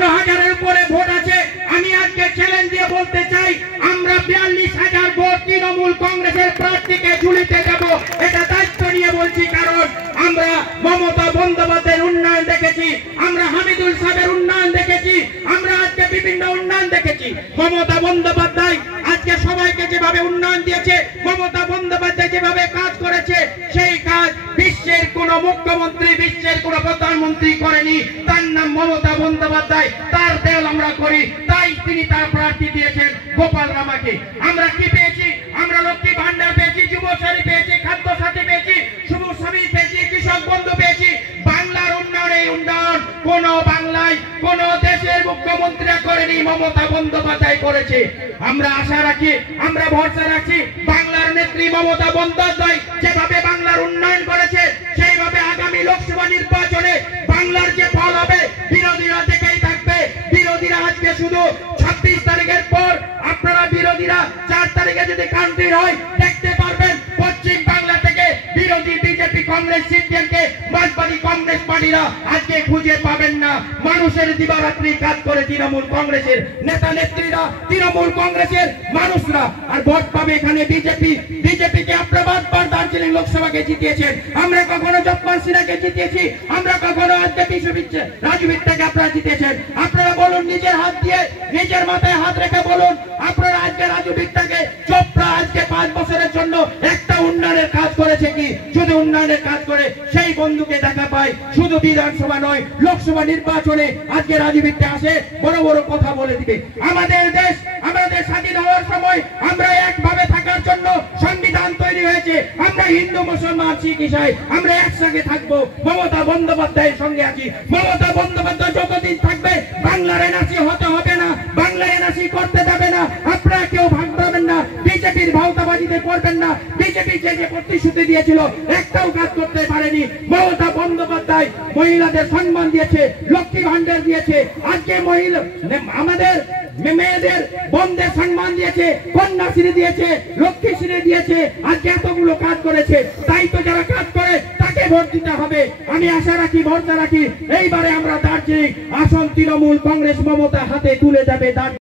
52,000-এর উপরে ভোট আছে। আমি আজকে চ্যালেঞ্জ দিয়ে বলতে চাই, আমরা 42,000 ভোট তৃণমূল কংগ্রেসের প্রার্থীকে ঝুলিতে দেব। এটা দায়িত্ব নিয়ে বলছি, কারণ আমরা মমতা বন্দ্যোপাধ্যায়ের উন্নয়ন দেখেছি, আমরা হামিদুল সাহেবের উন্নয়ন দেখেছি, আমরা আজকে বিভিন্ন উন্নয়ন দেখেছি। মমতা বন্দ্যোপাধ্যায় আজকে সবাইকে যেভাবে উন্নয়ন দিয়েছে, মমতা বন্দ্যোপাধ্যায় যেভাবে কাজ করেছে, সেই কাজ বিশ্বের কোন মুখ্যমন্ত্রী, বিশ্বের কোন প্রধানমন্ত্রী করেনি। তার নাম মমতা বন্দ্যোপাধ্যায়, তার দেল আমরা করি, তাই তিনি তার প্রার্থী দিয়েছেন গোপাল রামাকে। আমরা কি পেয়েছি? আমরা লক্ষ্মী ভান্ডার পেয়েছি, যুবসাথী পেয়েছি, খাদ্য সাথী পেয়েছি, সবুজ সাথী পেয়েছি, কৃষক বন্ধু পেয়েছি। বাংলার উন্নয়নে উন্নয়ন কোন বাংলায় কোন দেশের মুখ্যমন্ত্রীরা করেনি, মমতা বন্দ্যোপাধ্যায় করেছে। আমরা আশা রাখি, আমরা ভরসা রাখি, বাংলার নেত্রী মমতা বন্দ্যোপাধ্যায় যেভাবে বাংলার উন্নয়ন করেছে, সেইভাবে আগামী লোকসভা নির্বাচনে বাংলার যে ফল হবে বিরোধীরা দেখেই থাকবে। বিরোধীরা আজকে শুধু 26 তারিখের পর, আপনারা বিরোধীরা 4 তারিখে যদি কান্ট্রি হয় দেখতে পারবেন, পশ্চিম বাংলা থেকে বিরোধী বিজেপি, কংগ্রেস, সিপিএমকে মার্কসবাদী কংগ্রেস পার্টিরা আজকে খুঁজে পাবেন না। মানুষের দিবারাত্রি কাজ করে তৃণমূল কংগ্রেসের নেতা নেত্রীরা, তৃণমূল কংগ্রেসের মানুষরা, আর ভোট পাবে এখানে বিজেপি। বিজেপিকে আপনারা বারবার দার্জিলিং লোকসভাকে জিতিয়েছেন, আমরা কখনো জগপাল সিনহাকে জিতিয়েছি, আমরা কখনো আজকে রাজু বিট্টাকে আপনারা জিতেছেন। আপনারা বলুন, নিজের হাত দিয়ে নিজের মাথায় হাত রেখে বলুন, আপনারা আজকে রাজু বিট্টাকে, চোপড়া আজকে 5 বছরের জন্য একটা উন্নয়নের কাজ করেছে কি? শুধু উন্নয়নের কাজ করে সেই বন্ধুকে দেখা পায়, শুধু বিধানসভা নয় লোকসভা নির্বাচনে আজকে রাজু বিট্টা আসে, বড় বড় কথা বলে দিবে। আমাদের দেশ, আমাদের স্বাধীন হওয়ার সময় আমরা একভাবে থাকার জন্য সংবিধান তৈরি হয়েছে। আমরা হিন্দু, মুসলমান, শিখ, ইসাই আমরা একসঙ্গে থাকবো। মমতা বন্দ্যোপাধ্যায়ের সঙ্গে আছি। মমতা বন্দ্যোপাধ্যায় যতদিন থাকবে বাংলার এনআরসি হতে হবে না, বাংলার এনআরসি করতে দেবে না। আপনারা কেউ ভাগ পাবেন না, বিজেপির ভাওতাবাজিতে করবেন না। বিজেপি যে যে প্রতিশ্রুতি দিয়েছিল একটাও কাজ করতে পারেনি। মমতা বন্দ্যোপাধ্যায় মহিলাদের সম্মান দিয়েছে, লক্ষ্মী ভান্ডার দিয়েছে, আজকে মহিলা আমাদের মেয়েদের বোনদের সম্মান দিয়েছে, কন্যাশ্রী দিয়েছে, লক্ষ্মীশ্রী দিয়েছে, আজকে এতগুলো কাজ করেছে। তাই তো যারা কাজ করে তাকে ভোট দিতে হবে। আমি আশা রাখি, ভরসা রাখি, এইবারে আমরা দার্জিলিং আসন তৃণমূল কংগ্রেস মমতা হাতে তুলে যাবে।